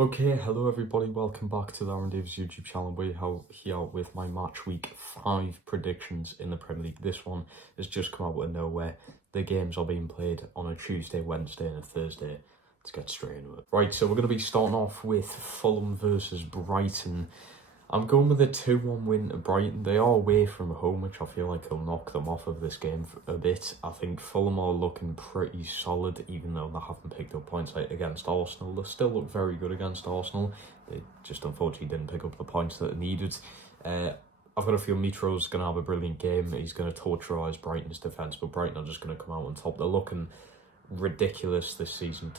Okay, hello everybody, welcome back to the Aaron Davis YouTube channel. We're here with my match week 5 predictions in the Premier League. This one has just come out of nowhere. The games are being played on a Tuesday, Wednesday and a Thursday. Let's get straight into it. Right, so we're going to be starting off with Fulham versus Brighton. I'm going with a 2-1 win to Brighton. They are away from home, which I feel like will knock them off of this game a bit. I think Fulham are looking pretty solid, even though they haven't picked up points against Arsenal. They still look very good against Arsenal. They just unfortunately didn't pick up the points that they needed. I've got a feel Mitro's going to have a brilliant game. He's going to torturise Brighton's defence, but Brighton are just going to come out on top. They're looking ridiculous this season,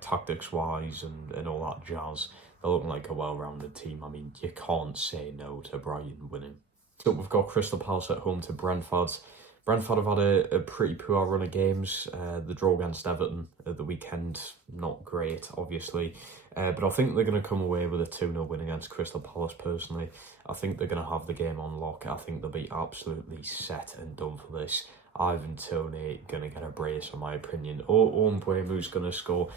tactics-wise and all that jazz. They're looking like a well-rounded team. I mean, you can't say no to Brighton winning. So we've got Crystal Palace at home to Brentford. Brentford have had a pretty poor run of games. The draw against Everton at the weekend, not great, obviously. But I think they're going to come away with a 2-0 win against Crystal Palace, personally. I think they're going to have the game on lock. I think they'll be absolutely set and done for this. Ivan Toney going to get a brace, in my opinion. Owen Mbeumo's going to score.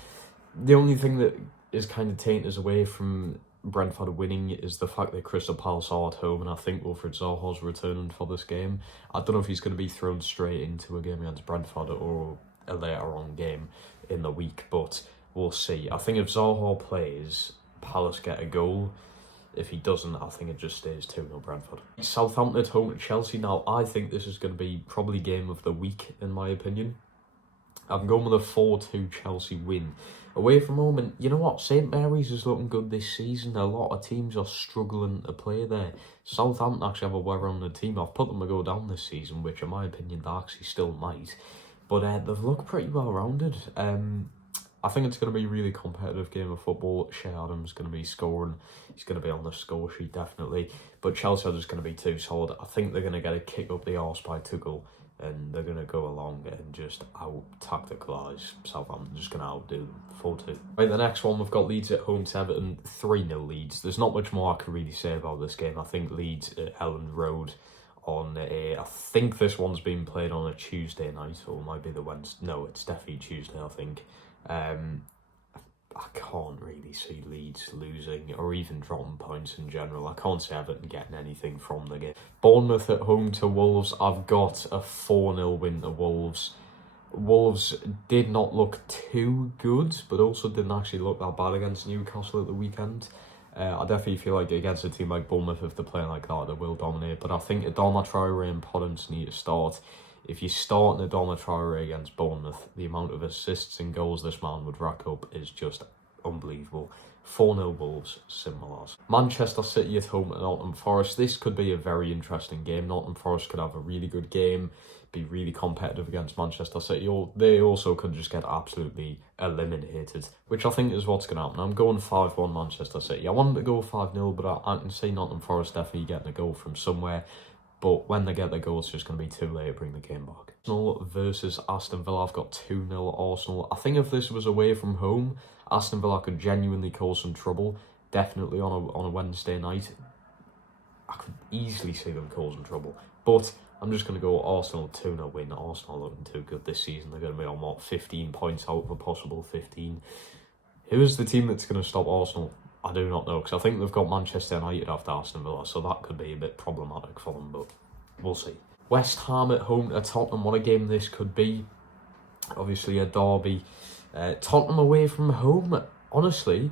The only thing that is kind of tainting us away from Brentford winning is the fact that Crystal Palace are at home, and I think Wilfried Zaha's returning for this game. I don't know if he's going to be thrown straight into a game against Brentford or a later on game in the week, but we'll see. I think if Zaha plays, Palace get a goal. If he doesn't, I think it just stays 2-0 Brentford. Southampton at home to Chelsea. Now, I think this is going to be probably game of the week, in my opinion. I'm going with a 4-2 Chelsea win. Away from home, and you know what? St Mary's is looking good this season. A lot of teams are struggling to play there. Southampton actually have a well-rounded team. I've put them to go down this season, which in my opinion they actually still might. But they've looked pretty well-rounded. I think it's going to be a really competitive game of football. Shea Adams is going to be scoring. He's going to be on the score sheet, definitely. But Chelsea are just going to be too solid. I think they're going to get a kick up the arse by Tuchel. And they're going to go along and just out-tacticalise Southampton. Just going to outdo them 4-2. Right, the next one, we've got Leeds at home to Everton. 3-0 Leeds. There's not much more I can really say about this game. I think Leeds at Elland Road on I think this one's being played on a Tuesday night, or it might be the Wednesday. No, it's definitely Tuesday, I think. I can't really see Leeds losing or even dropping points in general. I can't see Everton getting anything from the game. Bournemouth at home to Wolves. I've got a 4-0 win to Wolves. Wolves did not look too good, but also didn't actually look that bad against Newcastle at the weekend. I definitely feel like against a team like Bournemouth, if they're playing like that, they will dominate. But I think Adama Traore and Podence need to start. If you start Adama Traore against Bournemouth, the amount of assists and goals this man would rack up is just unbelievable. 4-0 Wolves, simple as. Manchester City at home at Nottingham Forest. This could be a very interesting game. Nottingham Forest could have a really good game, be really competitive against Manchester City, or they also could just get absolutely eliminated, which I think is what's going to happen. I'm going 5-1 Manchester City. I wanted to go 5-0, but I can see Nottingham Forest definitely getting a goal from somewhere. But when they get the goal, it's just going to be too late to bring the game back. Arsenal versus Aston Villa. I've got 2-0 Arsenal. I think if this was away from home, Aston Villa could genuinely cause some trouble. Definitely on a Wednesday night. I could easily see them causing trouble. But I'm just going to go Arsenal 2-0 win. Arsenal looking too good this season. They're going to be on, what, 15 points out of a possible 15. Who is the team that's going to stop Arsenal? I do not know, because I think they've got Manchester United after Aston Villa, so that could be a bit problematic for them, but we'll see. West Ham at home to Tottenham. What a game this could be. Obviously a derby. Tottenham away from home, honestly,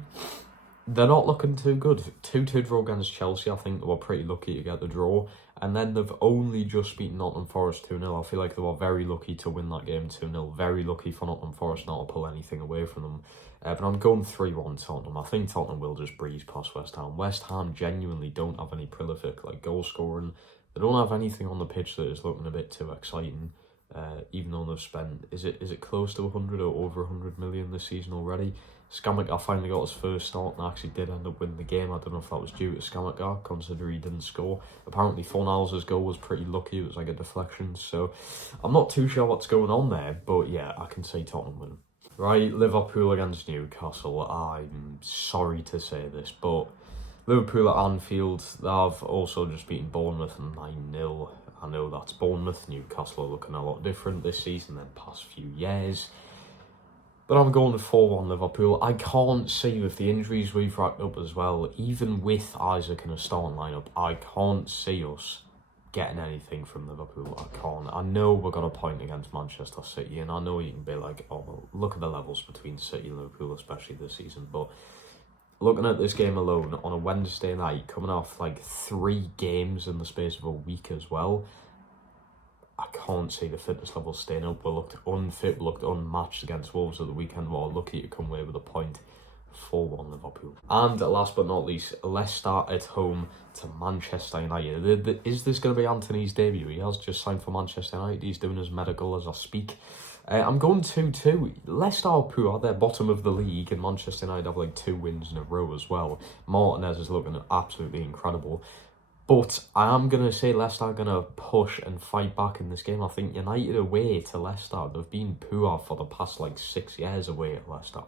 they're not looking too good. 2-2 draw against Chelsea. I think they were pretty lucky to get the draw. And then they've only just beaten Nottingham Forest 2-0. I feel like they were very lucky to win that game 2-0. Very lucky for Nottingham Forest not to pull anything away from them. But I'm going 3-1 Tottenham. I think Tottenham will just breeze past West Ham. West Ham genuinely don't have any prolific goal scoring. They don't have anything on the pitch that is looking a bit too exciting. Even though they've spent, is it close to 100 or over 100 million this season already? Scamacca finally got his first start and actually did end up winning the game. I don't know if that was due to Scamacca, considering he didn't score. Apparently Fornals' goal was pretty lucky. It was like a deflection. So I'm not too sure what's going on there. But yeah, I can see Tottenham winning. Right, Liverpool against Newcastle. I'm sorry to say this, but Liverpool at Anfield, they've also just beaten Bournemouth 9-0. I know that's Bournemouth. Newcastle are looking a lot different this season than past few years. But I'm going 4-1 Liverpool. I can't see, with the injuries we've racked up as well, even with Isaac in a starting lineup, I can't see us getting anything from Liverpool. I can't. I know we're going to point against Manchester City, and I know you can be like, oh, well, look at the levels between City and Liverpool, especially this season. But looking at this game alone, on a Wednesday night, coming off like 3 games in the space of a week as well, I can't see the fitness level staying up. We looked unfit, we looked unmatched against Wolves at the weekend. Well, lucky to come away with a point. 4-1 Liverpool. And last but not least, Leicester at home to Manchester United. Is this going to be Anthony's debut? He has just signed for Manchester United. He's doing his medical as I speak. I'm going 2-2. Leicester are poor. They're bottom of the league, and Manchester United have like 2 wins in a row as well. Martinez is looking absolutely incredible. But I am going to say Leicester are going to push and fight back in this game. I think United away to Leicester, they've been poor for the past like 6 years away at Leicester.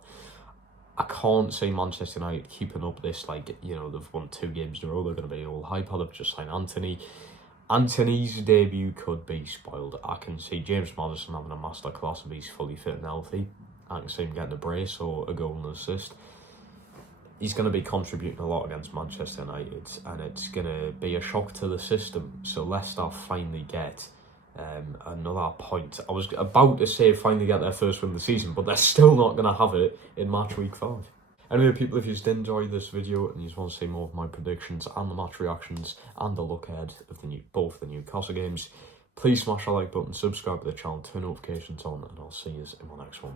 I can't see Manchester United keeping up this, like, you know, they've won 2 games in a row, they're going to be all hyper, they've just signed Anthony. Anthony's debut could be spoiled. I can see James Maddison having a masterclass if he's fully fit and healthy. I can see him getting a brace or a goal and assist. He's going to be contributing a lot against Manchester United, and it's going to be a shock to the system. So Leicester finally get another point. I was about to say finally get their first win of the season, but they're still not going to have it in match week 5. Anyway, people, if you did enjoy this video and you want to see more of my predictions and the match reactions and the look ahead of both the Newcastle games, please smash the like button, subscribe to the channel, turn notifications on, and I'll see you in my next one.